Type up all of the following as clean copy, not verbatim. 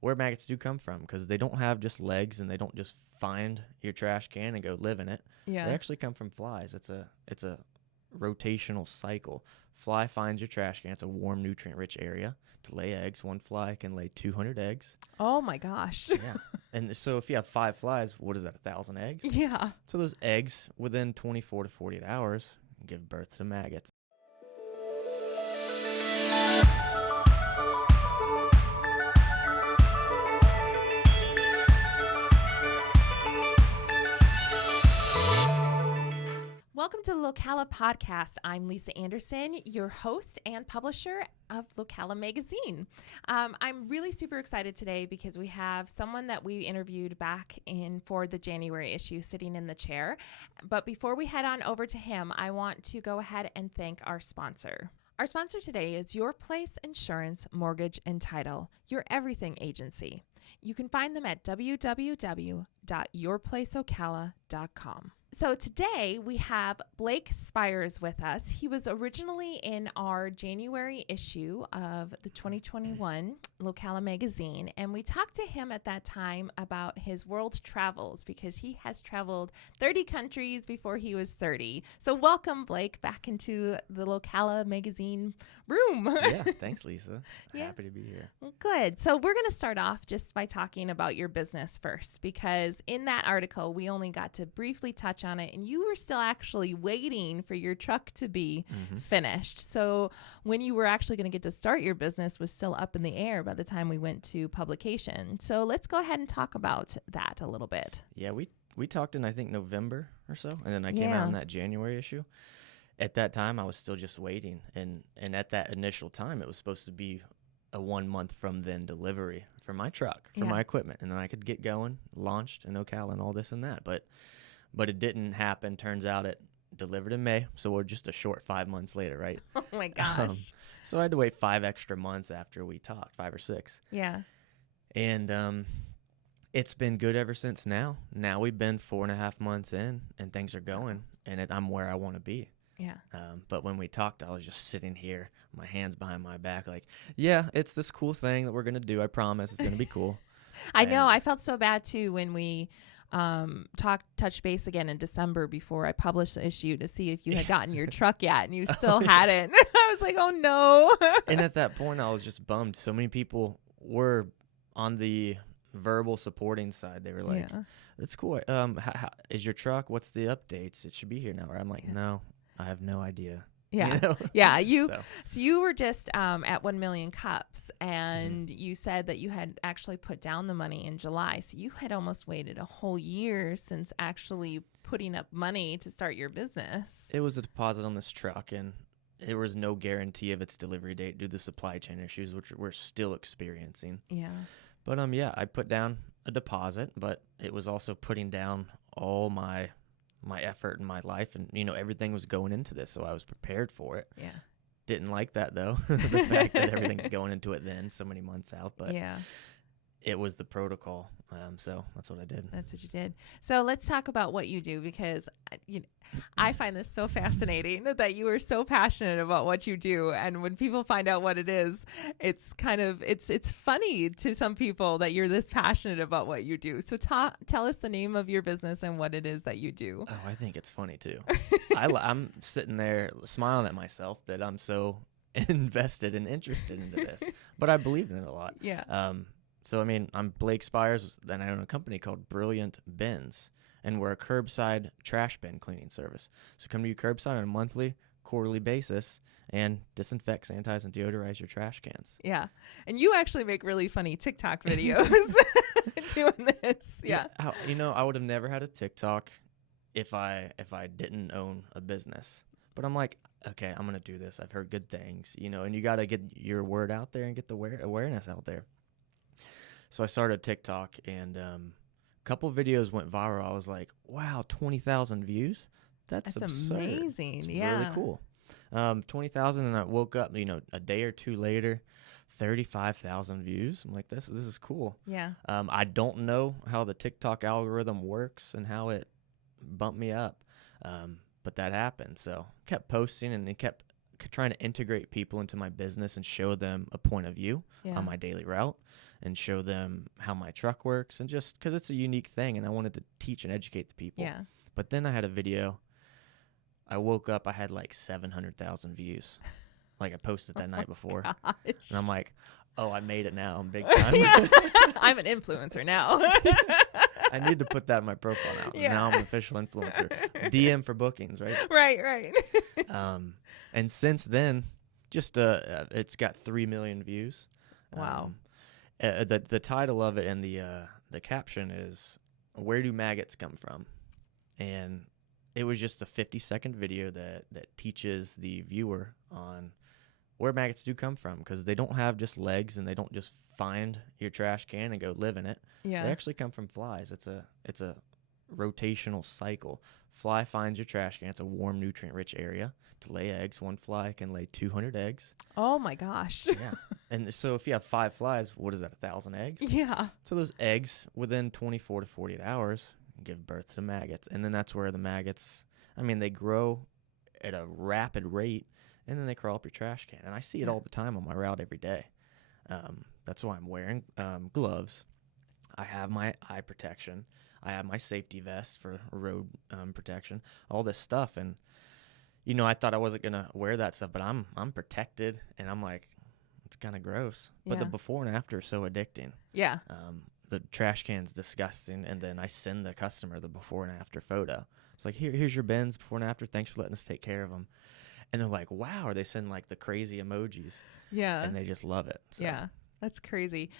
where maggots do come from, because they don't have just legs and they don't just find your trash can and go live in it. Yeah. They actually come from flies. It's a rotational cycle. Fly finds your trash can. It's a warm, nutrient-rich area to lay eggs. One fly can lay 200 eggs. Oh my gosh. Yeah. And so if you have 5 flies, what is that, 1,000 eggs? Yeah. So those eggs, within 24 to 48 hours, give birth to maggots. Welcome to the Locala podcast. I'm Lisa Anderson, your host and publisher of Locala magazine. I'm really super excited today because we have someone that we interviewed back in for the January issue sitting in the chair. But before we head on over to him, I want to go ahead and thank our sponsor. Our sponsor today is Your Place Insurance, Mortgage, and Title, your everything agency. You can find them at www.yourplaceocala.com. So today we have Blake Spires with us. He was originally in our January issue of the 2021 Locala magazine, and we talked to him at that time about his world travels because he has traveled 30 countries before he was 30. So welcome, Blake, back into the Locala magazine room. Yeah, thanks, Lisa. Yeah. Happy to be here. Well, good. So we're going to start off just by talking about your business first, because in that article, we only got to briefly touch on it, and you were still actually waiting for your truck to be finished. So when you were actually going to get to start your business was still up in the air by the time we went to publication. So let's go ahead and talk about that a little bit. Yeah, we talked in, I think, November or so, and then I came out in that January issue. At that time, I was still just waiting, and at that initial time, it was supposed to be a 1 month from then delivery for my truck, for my equipment, and then I could get going, launched in Locala and all this and that, but it didn't happen. Turns out it delivered in May, so we're just a short 5 months later, right? Oh my gosh. So I had to wait 5 extra months after we talked, 5 or 6. Yeah. And it's been good ever since now. Now we've been 4.5 months in, and things are going, and I'm where I want to be. Yeah. But when we talked, I was just sitting here, my hands behind my back, like, yeah, it's this cool thing that we're going to do. I promise it's going to be cool. I know. I felt so bad, too, when we touch base again in December before I published the issue to see if you had gotten your truck yet, and you still hadn't. I was like, oh, no. And at that point, I was just bummed. So many people were on the verbal supporting side. They were like, that's cool. How, is your truck? What's the updates? It should be here now. Or I'm like, no. I have no idea. Yeah. You know? Yeah. So you were just at 1 million cups, and you said that you had actually put down the money in July. So you had almost waited a whole year since actually putting up money to start your business. It was a deposit on this truck, and there was no guarantee of its delivery date due to supply chain issues, which we're still experiencing. Yeah. But I put down a deposit, but it was also putting down all my effort in my life, and everything was going into this, so I was prepared for it. Yeah. Didn't like that though, the fact that everything's going into it then so many months out, but it was the protocol. So that's what I did. That's what you did. So let's talk about what you do, because I find this so fascinating that you are so passionate about what you do. And when people find out what it is, it's kind of, it's funny to some people that you're this passionate about what you do. So tell us the name of your business and what it is that you do. Oh, I think it's funny too. I'm sitting there smiling at myself that I'm so invested and interested into this, but I believe in it a lot. Yeah. So, I'm Blake Spires, and I own a company called Brilliant Bins, and we're a curbside trash bin cleaning service. So come to you curbside on a monthly, quarterly basis and disinfect, sanitize, and deodorize your trash cans. Yeah. And you actually make really funny TikTok videos doing this. Yeah. I would have never had a TikTok if I didn't own a business. But I'm like, okay, I'm going to do this. I've heard good things, and you got to get your word out there and get the awareness out there. So I started TikTok, and a couple videos went viral. I was like, wow, 20,000 views? That's absurd. Amazing. It's really cool. 20,000, and I woke up, a day or two later, 35,000 views. I'm like, this is cool. Yeah. I don't know how the TikTok algorithm works and how it bumped me up, but that happened. So kept posting, and it kept trying to integrate people into my business and show them a point of view on my daily route. and show them how my truck works, and just because it's a unique thing, and I wanted to teach and educate the people. Yeah. But then I had a video. I woke up, I had like 700,000 views. Like I posted that night before. Gosh. And I'm like, oh, I made it now. I'm big time. Yeah. I'm an influencer now. I need to put that in my profile now. Yeah. Now I'm an official influencer. DM for bookings, right? Right. And since then, just it's got 3 million views. Wow. The title of it and the caption is, "Where do maggots come from?" And it was just a 50-second video that teaches the viewer on where maggots do come from, because they don't have just legs, and they don't just find your trash can and go live in it. Yeah. They actually come from flies. It's a rotational cycle. Fly finds your trash can. It's a warm, nutrient-rich area to lay eggs. One fly can lay 200 eggs. Oh my gosh. Yeah. And so if you have 5 flies, what is that, 1,000 eggs? Yeah. So those eggs, within 24 to 48 hours, give birth to maggots. And then that's where the maggots, they grow at a rapid rate, and then they crawl up your trash can. And I see it all the time on my route every day. That's why I'm wearing gloves. I have my eye protection. I have my safety vest for road protection, all this stuff. And, I thought I wasn't going to wear that stuff, but I'm protected, and I'm like, it's kind of gross. But the before and after is so addicting. Yeah. The trash can's disgusting, and then I send the customer the before and after photo. It's like, here's your bins before and after. Thanks for letting us take care of them. And they're like, wow, or they send like the crazy emojis. Yeah. And they just love it. So. Yeah. That's crazy.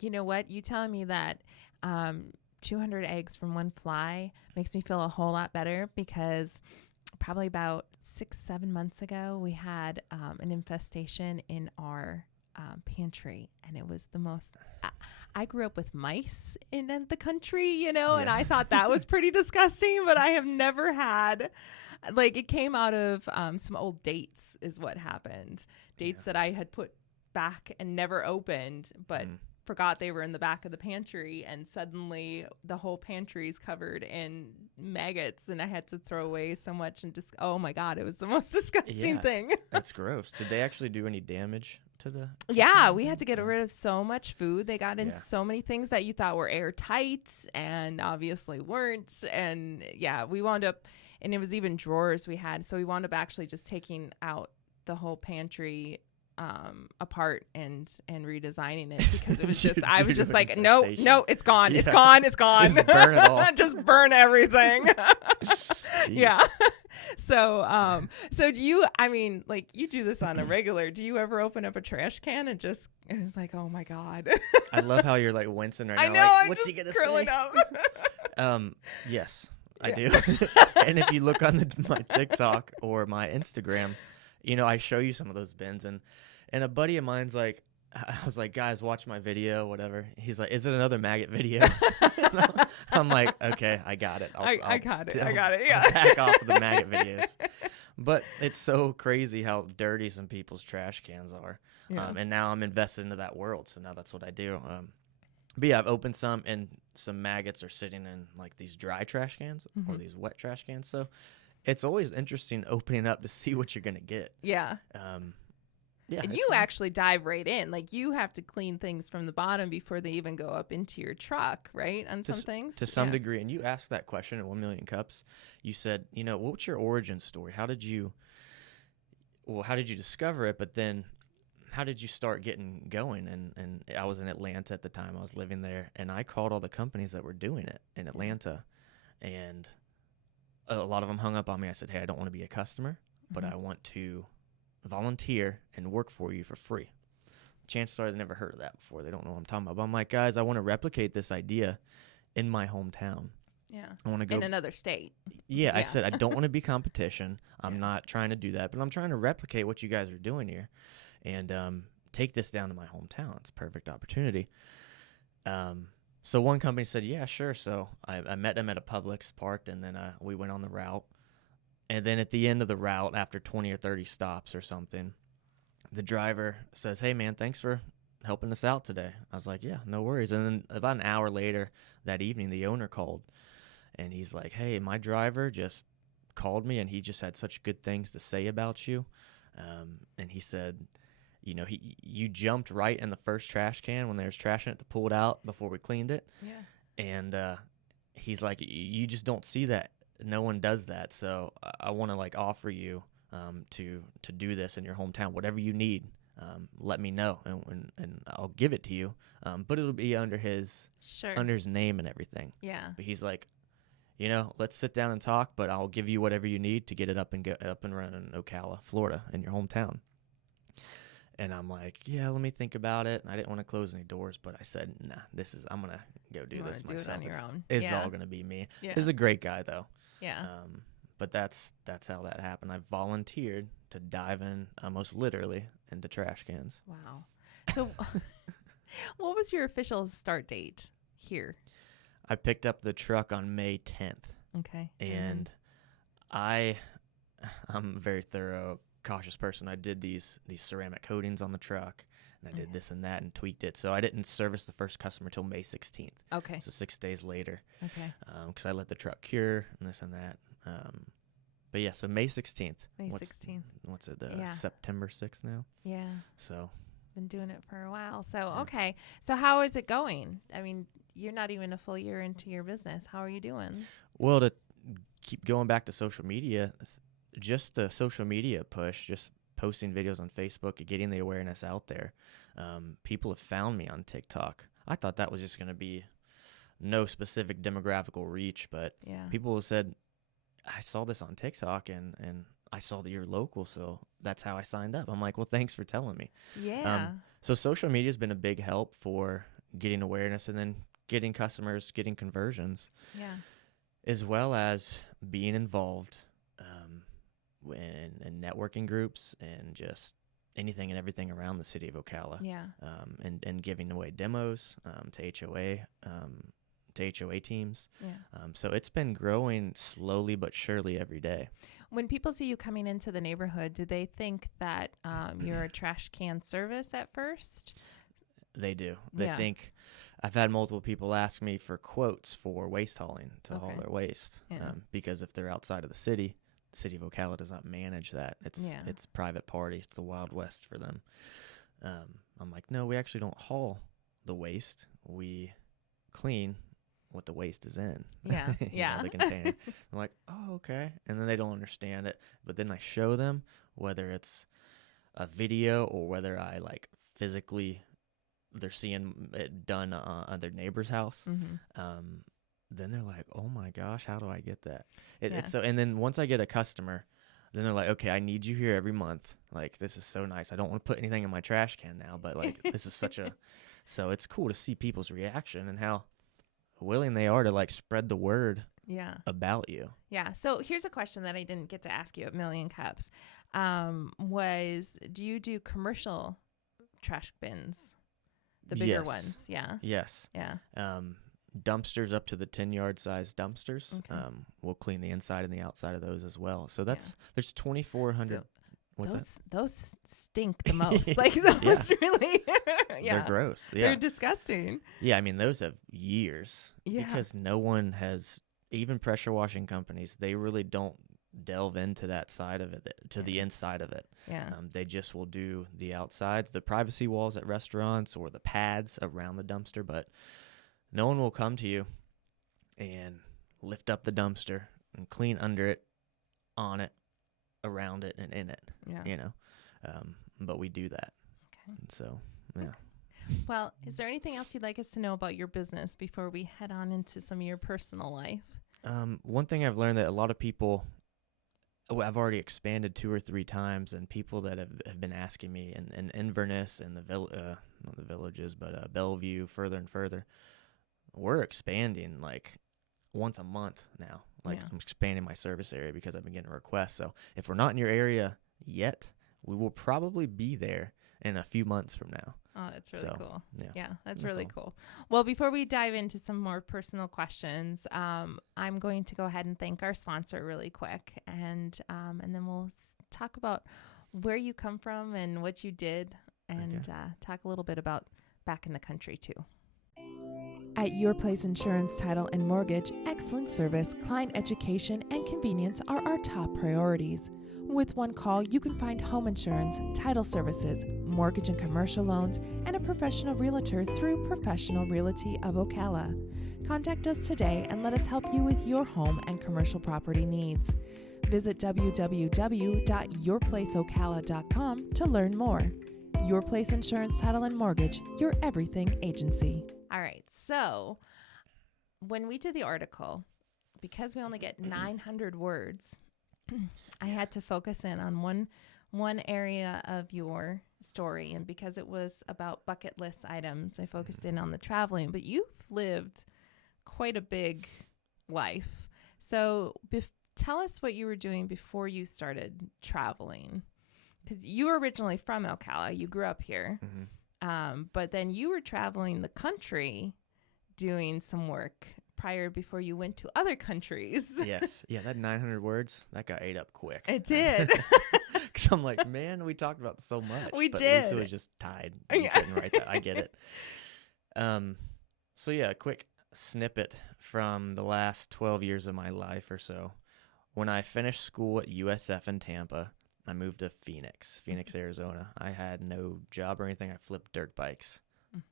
You know what? You telling me that 200 eggs from one fly makes me feel a whole lot better, because probably about 6-7 months ago, we had an infestation in our pantry, and it was the most. I grew up with mice in the country, and I thought that was pretty disgusting, but I have never had. Like, it came out of some old dates is what happened. Dates that I had put back and never opened, but forgot they were in the back of the pantry, and suddenly the whole pantry is covered in maggots, and I had to throw away so much, and just, oh my God, it was the most disgusting thing. That's gross. Did they actually do any damage to the Yeah, we had to get rid of so much food. They got in so many things that you thought were airtight and obviously weren't. And we wound up, and it was even drawers we had, so we wound up actually just taking out the whole pantry apart and redesigning it, because it was just, I was just like, no, it's gone. It's gone. Just burn it all. Just burn everything. Yeah. So do you, you do this on a regular, do you ever open up a trash can and just, it's like, oh my God. I love how you're like wincing right now. I know, like, I'm what's just he gonna curling say? up. Yes, I do. And if you look on my TikTok or my Instagram, I show you some of those bins, and a buddy of mine's like, I was like, guys, watch my video, whatever. He's like, is it another maggot video? I'm like, okay, I got it. I got it. Yeah. I'll back off of the maggot videos. But it's so crazy how dirty some people's trash cans are. Yeah. And now I'm invested into that world. So now that's what I do. But yeah, I've opened some, and some maggots are sitting in like these dry trash cans or these wet trash cans. So it's always interesting opening up to see what you're going to get. Yeah. Yeah, and you actually dive right in. Like, you have to clean things from the bottom before they even go up into your truck, right? On some things? To some degree. And you asked that question at 1 Million Cups. You said, what's your origin story? How did you discover it? But then how did you start getting going? And I was in Atlanta at the time. I was living there, and I called all the companies that were doing it in Atlanta. And a lot of them hung up on me. I said, hey, I don't want to be a customer, but I want to volunteer and work for you for free. Chances are they never heard of that before. They don't know what I'm talking about. But I'm like, guys, I want to replicate this idea in my hometown. Yeah. I want to go in another state. Yeah, I said I don't want to be competition. I'm not trying to do that, but I'm trying to replicate what you guys are doing here, and take this down to my hometown. It's a perfect opportunity. So one company said, yeah, sure. So I met them at a Publix parked, and then we went on the route. And then at the end of the route, after 20 or 30 stops or something, the driver says, hey, man, thanks for helping us out today. I was like, yeah, no worries. And then about an hour later that evening, the owner called, and he's like, hey, my driver just called me, and he just had such good things to say about you. And he said, you jumped right in the first trash can when there was trash in it to pull it out before we cleaned it. Yeah. And he's like, you just don't see that. No one does that. So I want to like offer you to do this in your hometown. Whatever you need, let me know, and I'll give it to you. But it'll be under his name and everything. Yeah. But he's like, let's sit down and talk, but I'll give you whatever you need to get it up and running in Ocala, Florida, in your hometown. And I'm like, yeah, let me think about it. And I didn't want to close any doors, but I said, nah, I'm going to go do this myself. Do it on your own. It's all going to be me. Yeah. He's a great guy, though. Yeah. But that's how that happened. I volunteered to dive in, almost literally, into trash cans. Wow. So what was your official start date here? I picked up the truck on May 10th. Okay. And I'm a very thorough, cautious person. I did these ceramic coatings on the truck, and I did this and that and tweaked it. So I didn't service the first customer till May 16th. Okay. So 6 days later. Okay. Because I let the truck cure and this and that. But yeah, so May 16th. May 16th. What's it? September 6th now? Yeah. So. Been doing it for a while. So, okay. So how is it going? I mean, you're not even a full year into your business. How are you doing? Well, to keep going back to social media, just the social media push, just posting videos on Facebook, getting the awareness out there. People have found me on TikTok. I thought that was just going to be no specific demographical reach, but people have said, I saw this on TikTok and I saw that you're local, so that's how I signed up. I'm like, well, thanks for telling me. Yeah. So social media has been a big help for getting awareness and then getting customers, getting conversions. Yeah. As well as being involved in networking groups and just anything and everything around the city of Ocala. Yeah. And giving away demos to HOA teams. Yeah. So it's been growing slowly but surely every day. When people see you coming into the neighborhood, do they think that you're a trash can service at first? They do. They think. I've had multiple people ask me for quotes for waste hauling to haul their waste, because if they're outside of the city of Ocala does not manage that. It's private party. It's the Wild West for them. I'm like, no, we actually don't haul the waste. We clean what the waste is in. Yeah. Yeah. The container. I'm like, oh, okay. And then they don't understand it. But then I show them, whether it's a video or whether I like physically, they're seeing it done on their neighbor's house. Mm-hmm. Then they're like, oh my gosh, how do I get that? It's so, and then once I get a customer, then they're like, okay, I need you here every month. Like, this is so nice. I don't want to put anything in my trash can now, but like, this is so it's cool to see people's reaction and how willing they are to like spread the word about you. Yeah. So here's a question that I didn't get to ask you at Million Cups. Was, do you do commercial trash bins? The bigger ones? Yeah. Yes. Yeah. Dumpsters up to the 10-yard size dumpsters. Okay. We'll clean the inside and the outside of those as well. So there's 2,400. Those stink the most. Like those really. They're gross. Yeah. They're disgusting. Yeah. I mean, those have years because no one has, even pressure washing companies, they really don't delve into that side of it, to the inside of it. Yeah. They just will do the outsides, the privacy walls at restaurants or the pads around the dumpster, but no one will come to you and lift up the dumpster and clean under it, on it, around it, and in it. Yeah. But we do that. Okay. And so, yeah. Well, is there anything else you'd like us to know about your business before we head on into some of your personal life? One thing I've learned that a lot of people, I've already expanded 2 or 3 times, and people that have been asking me in Inverness and not the villages, but Bellevue, further and further, we're expanding like once a month now. Like I'm expanding my service area because I've been getting requests. So if we're not in your area yet, we will probably be there in a few months from now. Oh, that's really cool. Yeah, that's really all. cool. Well, before we dive into some more personal questions, I'm going to go ahead and thank our sponsor really quick, and then we'll talk about where you come from and what you did, and talk a little bit about back in the country too. At Your Place Insurance, Title, and Mortgage, excellent service, client education, and convenience are our top priorities. With one call, you can find home insurance, title services, mortgage and commercial loans, and a professional realtor through Professional Realty of Locala. Contact us today and let us help you with your home and commercial property needs. Visit www.yourplaceocala.com to learn more. Your Place Insurance, Title, and Mortgage, your everything agency. All right, so when we did the article, because we only get 900 words, I had to focus in on one area of your story. And because it was about bucket list items, I focused in on the traveling. But you've lived quite a big life. So tell us what you were doing before you started traveling. Because you were originally from Locala. You grew up here. Mm-hmm. But then you were traveling the country doing some work before you went to other countries. Yes. Yeah, that 900 words, that got ate up quick. It did. Because I'm like, man, we talked about so much. We but did. Lisa was just tied. You couldn't write that. I get it. So yeah, a quick snippet from the last 12 years of my life or so. When I finished school at USF in Tampa, I moved to Phoenix, Arizona. I had no job or anything. I flipped dirt bikes.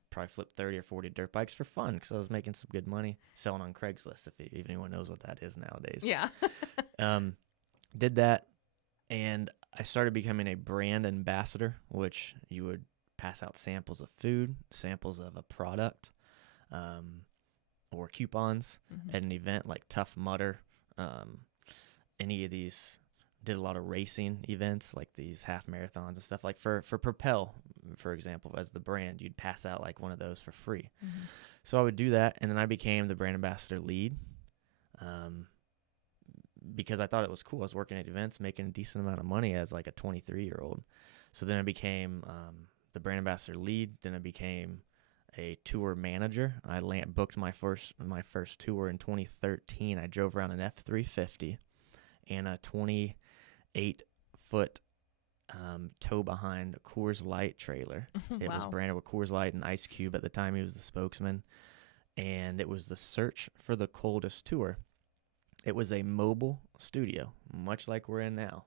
Probably flipped 30 or 40 dirt bikes for fun because I was making some good money selling on Craigslist, if anyone knows what that is nowadays. Yeah. Did that, and I started becoming a brand ambassador, which you would pass out samples of food, samples of a product, or coupons at an event like Tough Mudder. Any of these. Did a lot of racing events like these half marathons and stuff. Like for Propel, for example, as the brand, you'd pass out like one of those for free. Mm-hmm. So I would do that, and then I became the brand ambassador lead because I thought it was cool. I was working at events, making a decent amount of money as like a 23-year-old. So then I became the brand ambassador lead. Then I became a tour manager. I booked my first tour in 2013. I drove around an F-350 and a 28-foot tow behind Coors Light trailer. It was branded with Coors Light and Ice Cube at the time. He was the spokesman. And it was the Search for the Coldest tour. It was a mobile studio, much like we're in now.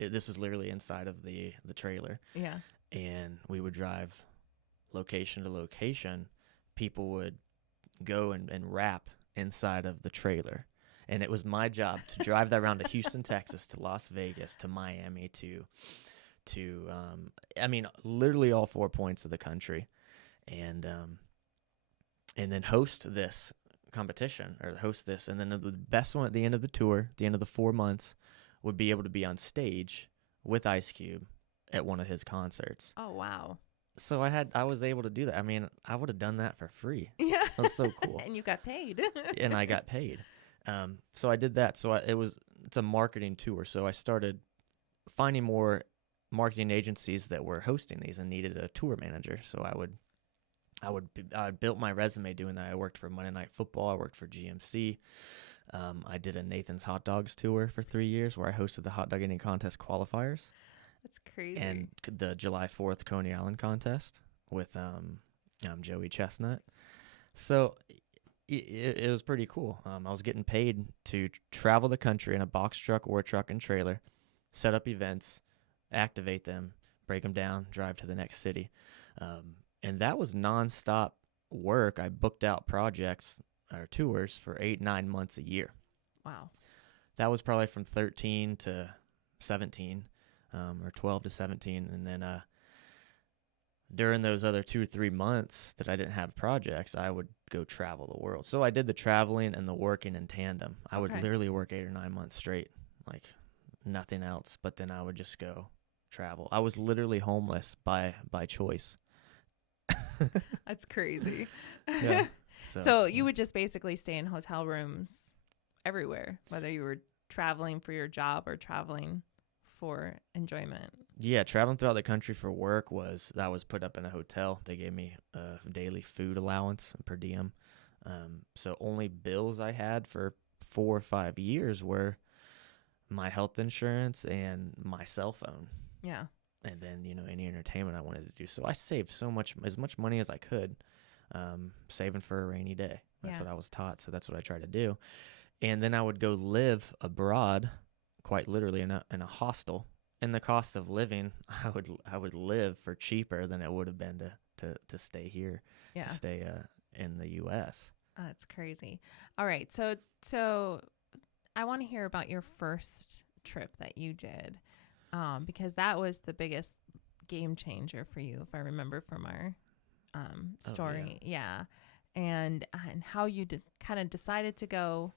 This was literally inside of the trailer. Yeah. And we would drive location to location. People would go and rap inside of the trailer. And it was my job to drive that around to Houston, Texas, to Las Vegas, to Miami, to literally all 4 points of the country, and then host this competition and then the best one at the end of the tour, the end of the 4 months, would be able to be on stage with Ice Cube at one of his concerts. Oh wow! So I was able to do that. I mean, I would have done that for free. Yeah, that was so cool. And you got paid. And I got paid. So I did that. So it's a marketing tour. So I started finding more marketing agencies that were hosting these and needed a tour manager. So I built my resume doing that. I worked for Monday Night Football. I worked for GMC. I did a Nathan's Hot Dogs tour for 3 years where I hosted the hot dog eating contest qualifiers. That's crazy. And the July 4th Coney Island contest with Joey Chestnut. So it was pretty cool. I was getting paid to travel the country in a box truck or a truck and trailer, set up events, activate them, break them down, drive to the next city. And that was nonstop work. I booked out projects or tours for 8-9 months a year. Wow. That was probably from 13 to 17, or 12 to 17. And then during those other 2-3 months that I didn't have projects, I would go travel the world. So I did the traveling and the working in tandem. I would literally work 8 or 9 months straight, like nothing else. But then I would just go travel. I was literally homeless by choice. That's crazy. Yeah. So you would just basically stay in hotel rooms everywhere, whether you were traveling for your job or traveling for enjoyment. Yeah, traveling throughout the country for work was put up in a hotel. They gave me a daily food allowance per diem. So only bills I had for 4 or 5 years were my health insurance and my cell phone. Yeah. And then, any entertainment I wanted to do. So I saved as much money as I could, saving for a rainy day. That's what I was taught. So that's what I tried to do. And then I would go live abroad, quite literally in a hostel and the cost of living, I would live for cheaper than it would have been to stay here, Yeah. to stay in the U.S. That's crazy. All right. So I want to hear about your first trip that you did, because that was the biggest game changer for you, if I remember from our story. Oh, yeah. And how you kind of decided to go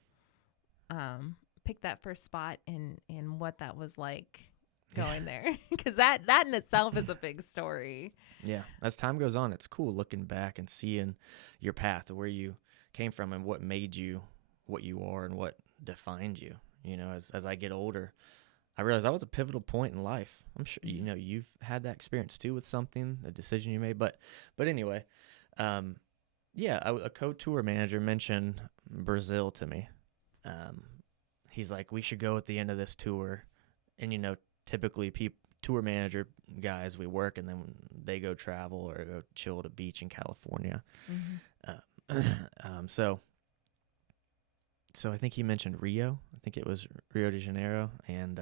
pick that first spot, and what that was like going there, because that in itself is a big story. Yeah, as time goes on, it's cool looking back and seeing your path, where you came from, and what made you what you are, and what defined you. You know, as I get older, I realized that was a pivotal point in life. I'm sure you've had that experience too with something, a decision you made. But anyway, a co-tour manager mentioned Brazil to me. He's like, we should go at the end of this tour, and typically tour manager guys, we work, and then they go travel or go chill at a beach in California. So I think he mentioned Rio. I think it was Rio de Janeiro, and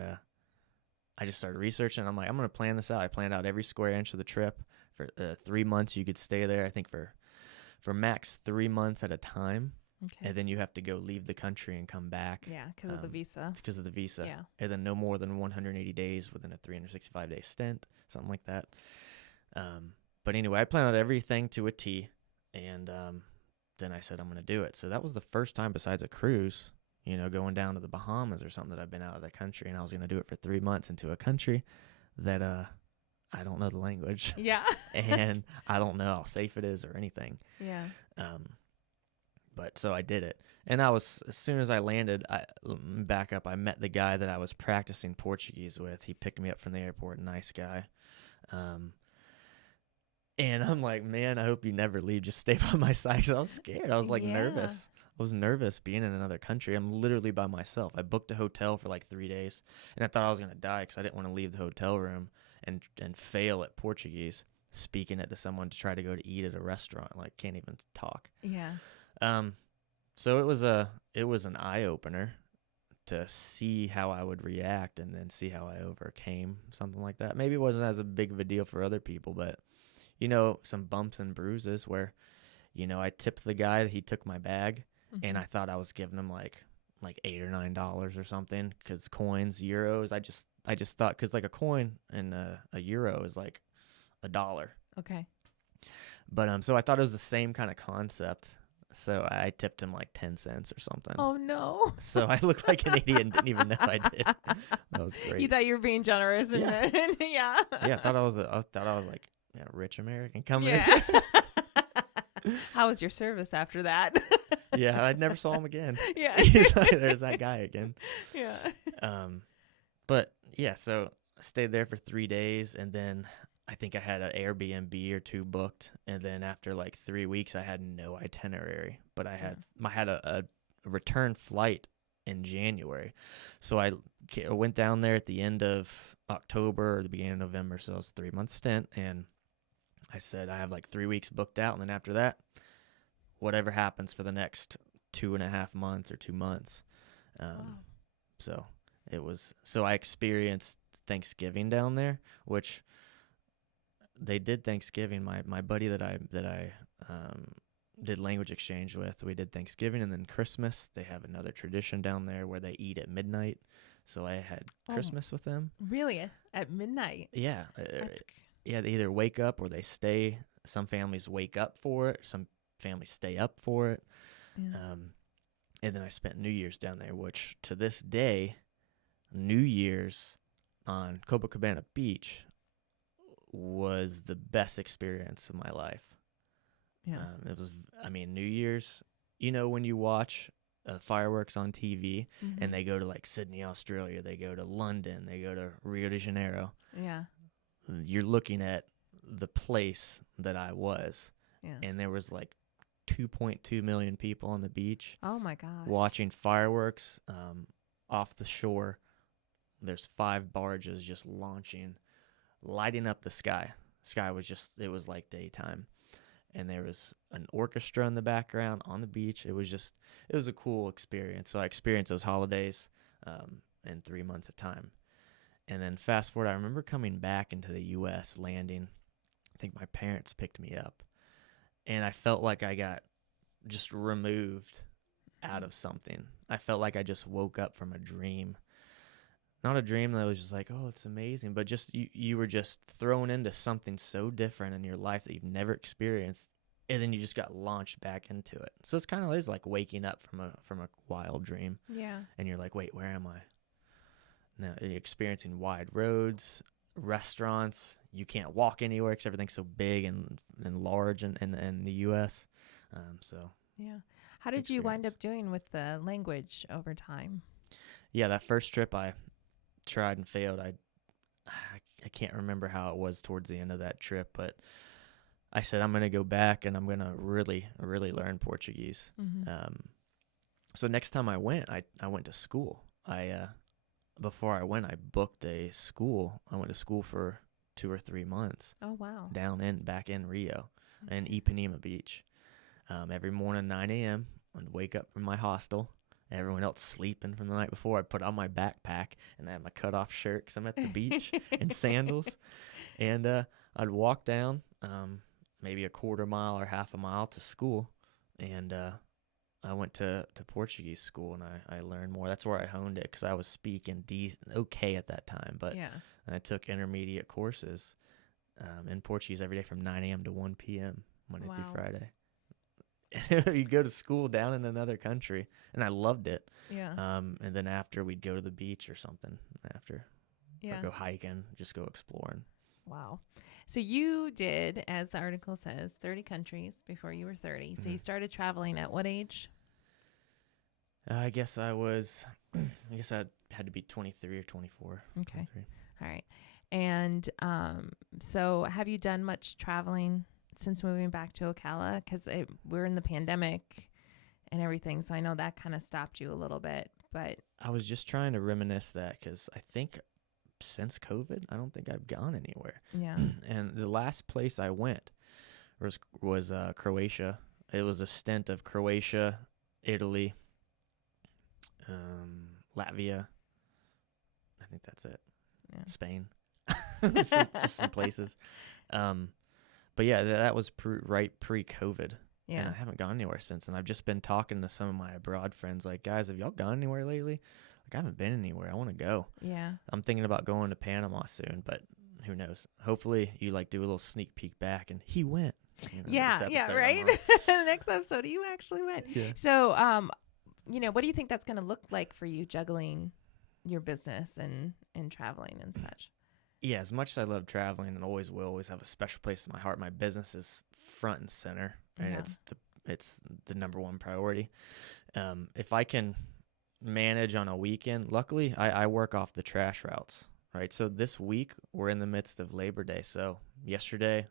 I just started researching. I'm like, I'm gonna plan this out. I planned out every square inch of the trip for 3 months. You could stay there, I think for max 3 months at a time. Okay. And then you have to go leave the country and come back. Yeah, because of the visa. Because of the visa. Yeah. And then no more than 180 days within a 365-day stint, something like that. But anyway, I planned out everything to a T, and then I said I'm going to do it. So that was the first time besides a cruise, going down to the Bahamas or something, that I've been out of the country, and I was going to do it for 3 months into a country that I don't know the language. Yeah. And I don't know how safe it is or anything. Yeah. But so I did it. And as soon as I landed, I met the guy that I was practicing Portuguese with. He picked me up from the airport, nice guy. And I'm like, man, I hope you never leave. Just stay by my side, 'cause I was scared. I was nervous. I was nervous being in another country. I'm literally by myself. I booked a hotel for like 3 days, and I thought I was going to die because I didn't want to leave the hotel room and fail at Portuguese, speaking it to someone to try to go to eat at a restaurant. Like, can't even talk. Yeah. So it was an eye opener to see how I would react, and then see how I overcame something like that. Maybe it wasn't as big of a deal for other people, but some bumps and bruises where, I tipped the guy that he took my bag, and I thought I was giving him like $8 or $9 or something, because coins, euros. I just thought, because like a coin and a euro is like $1. Okay. But so I thought it was the same kind of concept. So I tipped him like 10 cents or something. Oh, no. So I looked like an idiot and didn't even know I did. That was great. You thought you were being generous. And Yeah. then, yeah. Yeah, I thought I was like a rich American coming Yeah. in. How was your service after that? Yeah, I never saw him again. Yeah. He's like, there's that guy again. Yeah. But yeah, so I stayed there for 3 days, and then I think I had an Airbnb or 2 booked, and then after like 3 weeks, I had no itinerary. But I had a return flight in January, so I went down there at the end of October or the beginning of November. So it was a 3-month stint, and I said I have like 3 weeks booked out, and then after that, whatever happens for the next 2.5 months or 2 months. Wow. So I experienced Thanksgiving down there, which they did Thanksgiving. My buddy that I did language exchange with, we did Thanksgiving, and then Christmas. They have another tradition down there where they eat at midnight. So I had Christmas with them. Really? At midnight? Yeah. That's Yeah, they either wake up or they stay. Some families wake up for it. Some families stay up for it. Yeah. And then I spent New Year's down there, which to this day, New Year's on Copacabana Beach was the best experience of my life. Yeah. It was, New Year's, when you watch fireworks on TV and they go to like Sydney, Australia, they go to London, they go to Rio de Janeiro. Yeah. You're looking at the place that I was. Yeah. And there was like 2.2 million people on the beach. Oh my gosh. Watching fireworks off the shore. There's 5 barges just launching, lighting up the sky. Sky was it was like daytime. And there was an orchestra in the background on the beach. It was a cool experience. So I experienced those holidays in 3 months of time. And then fast forward, I remember coming back into the U.S., landing. I think my parents picked me up. And I felt like I got just removed out of something. I felt like I just woke up from a dream. Not a dream that was just like, oh, it's amazing, but just you were just thrown into something so different in your life that you've never experienced, and then you just got launched back into it. So it's kind of is like waking up from a wild dream. Yeah. And you're like, wait, where am I? Now you're experiencing wide roads, restaurants. You can't walk anywhere because everything's so big and large in the U.S. So yeah. How did you wind up doing with the language over time? Yeah, that first trip I tried and failed. I can't remember how it was towards the end of that trip, but I said I'm going to go back and I'm going to really learn Portuguese. So next time I went to school. Before I went, I booked a school. I went to school for 2 or 3 months. Oh, wow. Back in Rio in Ipanema Beach. Every morning, 9 a.m., I'd wake up from my hostel. Everyone else sleeping from the night before. I'd put on my backpack and I had my cutoff shirt because I'm at the beach and sandals. And I'd walk down maybe a quarter mile or half a mile to school. And I went to Portuguese school and I learned more. That's where I honed it because I was speaking okay at that time. But I took intermediate courses in Portuguese every day from 9 a.m. to 1 p.m. Monday through Friday. You'd go to school down in another country, and I loved it. Yeah. And then after, we'd go to the beach or something after. Yeah. Or go hiking, just go exploring. Wow. So you did, as the article says, 30 countries before you were 30. So you started traveling at what age? I guess I had to be 23 or 24. Okay. 23. All right. And so have you done much traveling since moving back to Ocala? Because we're in the pandemic and everything, so I know that kind of stopped you a little bit. But I was just trying to reminisce that because I think since COVID, I don't think I've gone anywhere. Yeah. And the last place I went was Croatia. It was a stint of Croatia, Italy, Latvia. I think that's it. Yeah. Spain. just some places. But yeah, that was right pre-COVID. Yeah. And I haven't gone anywhere since. And I've just been talking to some of my abroad friends, like, guys, have y'all gone anywhere lately? Like, I haven't been anywhere. I want to go. Yeah. I'm thinking about going to Panama soon, but who knows? Hopefully you do a little sneak peek back and he went. Yeah, right? The next episode, you actually went. Yeah. So, what do you think that's going to look like for you juggling your business and traveling and such? Yeah, as much as I love traveling and always have a special place in my heart, my business is front and center, and it's the number one priority. If I can manage on a weekend, luckily I work off the trash routes, right? So this week we're in the midst of Labor Day. So yesterday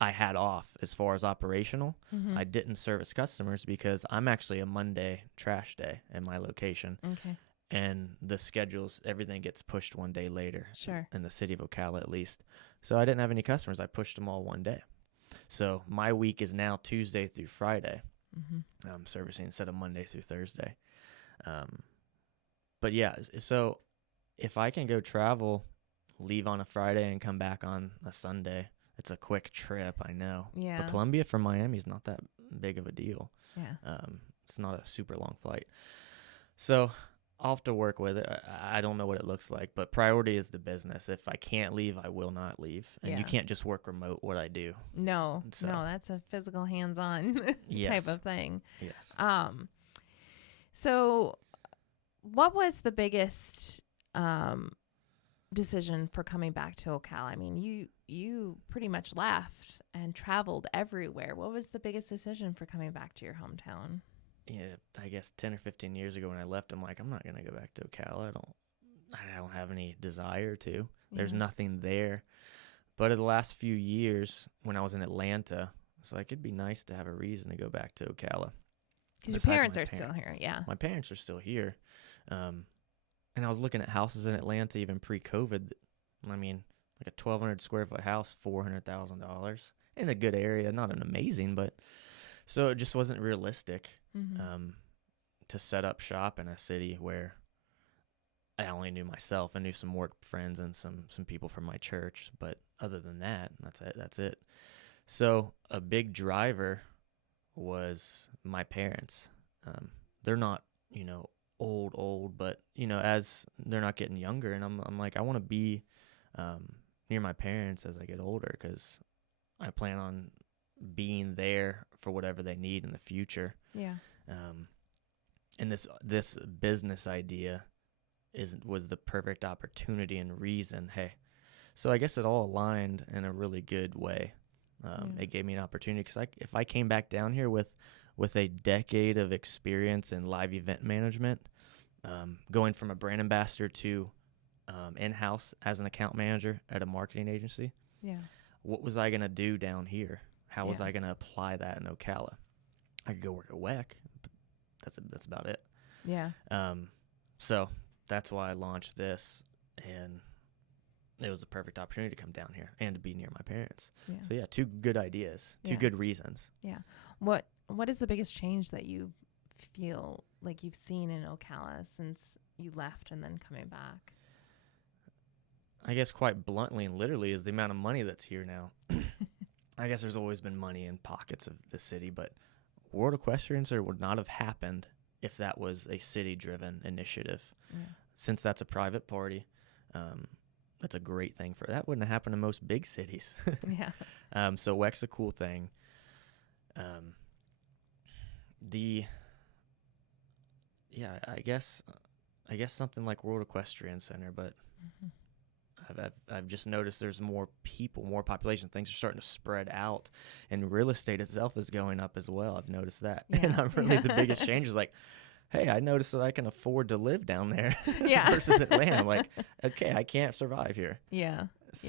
I had off as far as operational. I didn't service customers because I'm actually a Monday trash day at my location. Okay. And the schedules, everything gets pushed one day later. Sure. In the city of Ocala, at least. So I didn't have any customers. I pushed them all one day. So my week is now Tuesday through Friday, servicing instead of Monday through Thursday. But yeah, so if I can go travel, leave on a Friday and come back on a Sunday, it's a quick trip, I know. Yeah. But Columbia from Miami is not that big of a deal. Yeah. It's not a super long flight. So I'll have to work with it. I don't know what it looks like, but priority is the business. If I can't leave, I will not leave. And you can't just work remote what I do. No, that's a physical hands-on type of thing. Yes. So what was the biggest decision for coming back to Ocala? I mean, you pretty much left and traveled everywhere. What was the biggest decision for coming back to your hometown? Yeah, I guess 10 or 15 years ago when I left, I'm like, I'm not going to go back to Ocala. I don't have any desire to. There's nothing there. But in the last few years, when I was in Atlanta, it's like, it'd be nice to have a reason to go back to Ocala. Because your parents are still here, yeah. My parents are still here. And I was looking at houses in Atlanta even pre-COVID. I mean, like a 1,200 square foot house, $400,000 in a good area. Not an amazing, but so it just wasn't realistic to set up shop in a city where I only knew myself. I knew some work friends and some people from my church, but other than that, that's it. So a big driver was my parents. They're not, old, but as they're not getting younger, and I'm like, I want to be near my parents as I get older, because I plan on being there for whatever they need in the future. Yeah. And this business idea was the perfect opportunity and reason. Hey, so I guess it all aligned in a really good way. It gave me an opportunity, because if I came back down here with a decade of experience in live event management, going from a brand ambassador to in-house as an account manager at a marketing agency, what was I going to do down here? How was I going to apply that in Ocala? I could go work at WEC, but that's about it. Yeah. So that's why I launched this, and it was a perfect opportunity to come down here and to be near my parents. Yeah. So yeah, two good ideas, two good reasons. Yeah. What is the biggest change that you feel like you've seen in Ocala since you left and then coming back? I guess quite bluntly and literally is the amount of money that's here now. I guess there's always been money in pockets of the city, but World Equestrian Center would not have happened if that was a city-driven initiative. Yeah. Since that's a private party, that's a great thing for that. Wouldn't have happened in most big cities. Yeah. So WEC's a cool thing. I guess something like World Equestrian Center, but I've just noticed there's more people, more population. Things are starting to spread out, and real estate itself is going up as well. I've noticed that. Yeah. And the biggest change is like, hey, I noticed that I can afford to live down there versus Atlanta. I'm like, okay, I can't survive here. Yeah. So,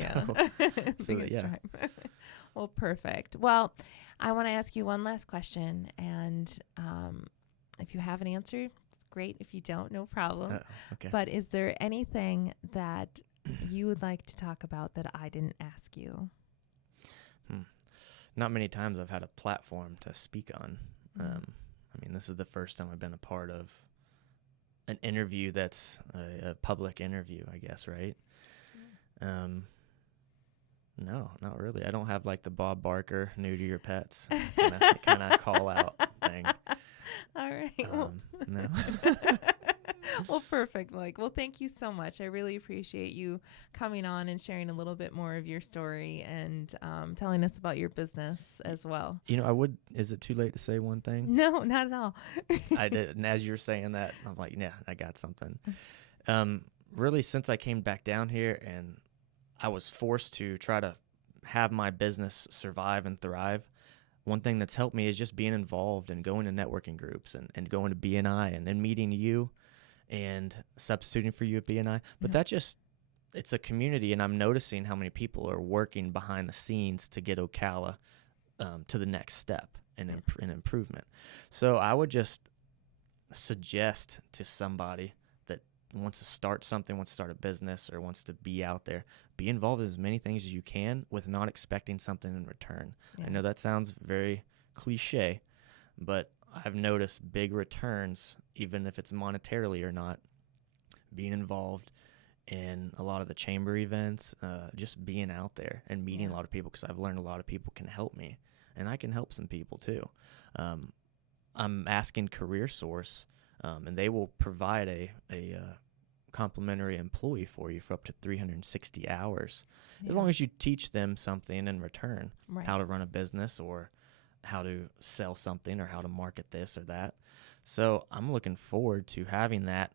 yeah. Well, perfect. Well, I want to ask you one last question, and if you have an answer, it's great. If you don't, no problem. Okay. But is there anything that you would like to talk about that I didn't ask you? Not many times I've had a platform to speak on. This is the first time I've been a part of an interview that's a public interview, I guess, right? No, not really. I don't have like the Bob Barker new to your pets kind of call out thing. All right. No. Well, perfect, Mike. Well, thank you so much. I really appreciate you coming on and sharing a little bit more of your story and telling us about your business as well. Is it too late to say one thing? No, not at all. I did. And as you're saying that, I'm like, yeah, I got something. Really, since I came back down here and I was forced to try to have my business survive and thrive, one thing that's helped me is just being involved and going to networking groups and going to BNI and then meeting you and substituting for you at BNI. But it's a community, and I'm noticing how many people are working behind the scenes to get Ocala to the next step and improvement. So I would just suggest to somebody that wants to start something, wants to start a business, or wants to be out there, be involved in as many things as you can with not expecting something in return. Yeah. I know that sounds very cliche, but I've noticed big returns, even if it's monetarily or not, being involved in a lot of the chamber events, just being out there and meeting a lot of people, because I've learned a lot of people can help me, and I can help some people too. I'm asking CareerSource, and they will provide a complimentary employee for you for up to 360 hours, as long as you teach them something in return, how to run a business or how to sell something or how to market this or that. So I'm looking forward to having that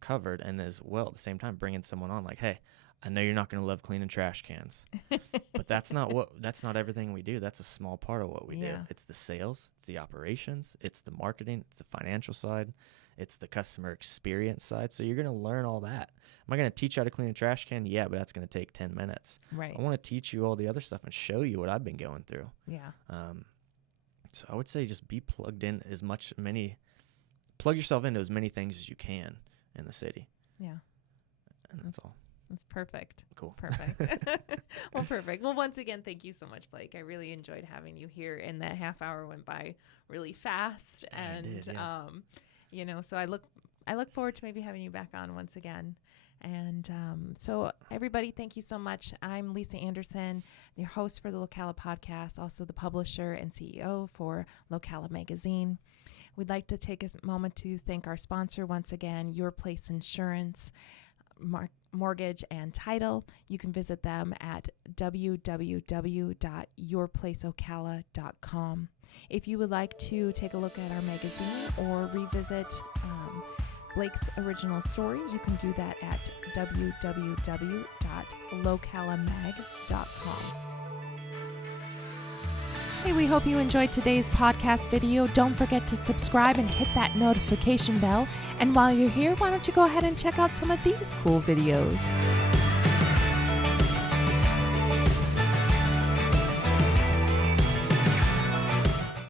covered, and as well at the same time bringing someone on like, hey, I know you're not going to love cleaning trash cans, but that's not everything we do. That's a small part of what we do. It's the sales, it's the operations, it's the marketing, it's the financial side, it's the customer experience side. So you're going to learn all that. Am I going to teach you how to clean a trash can? Yeah, but that's going to take 10 minutes. Right. I want to teach you all the other stuff and show you what I've been going through. Yeah. So I would say just be plugged in plug yourself into as many things as you can in the city. Yeah. And that's all. That's perfect. Cool. Perfect. Well, perfect. Well, once again, thank you so much, Blake. I really enjoyed having you here, and that half hour went by really fast. And, so I look I look forward to maybe having you back on once again. And so everybody, thank you so much. I'm Lisa Anderson, your host for the Locala podcast, also the publisher and CEO for Locala Magazine. We'd like to take a moment to thank our sponsor once again, Your Place Insurance, Mortgage and Title. You can visit them at www.yourplaceocala.com. If you would like to take a look at our magazine or revisit Blake's original story, you can do that at www.localamag.com. Hey, we hope you enjoyed today's podcast video. Don't forget to subscribe and hit that notification bell. And while you're here, why don't you go ahead and check out some of these cool videos.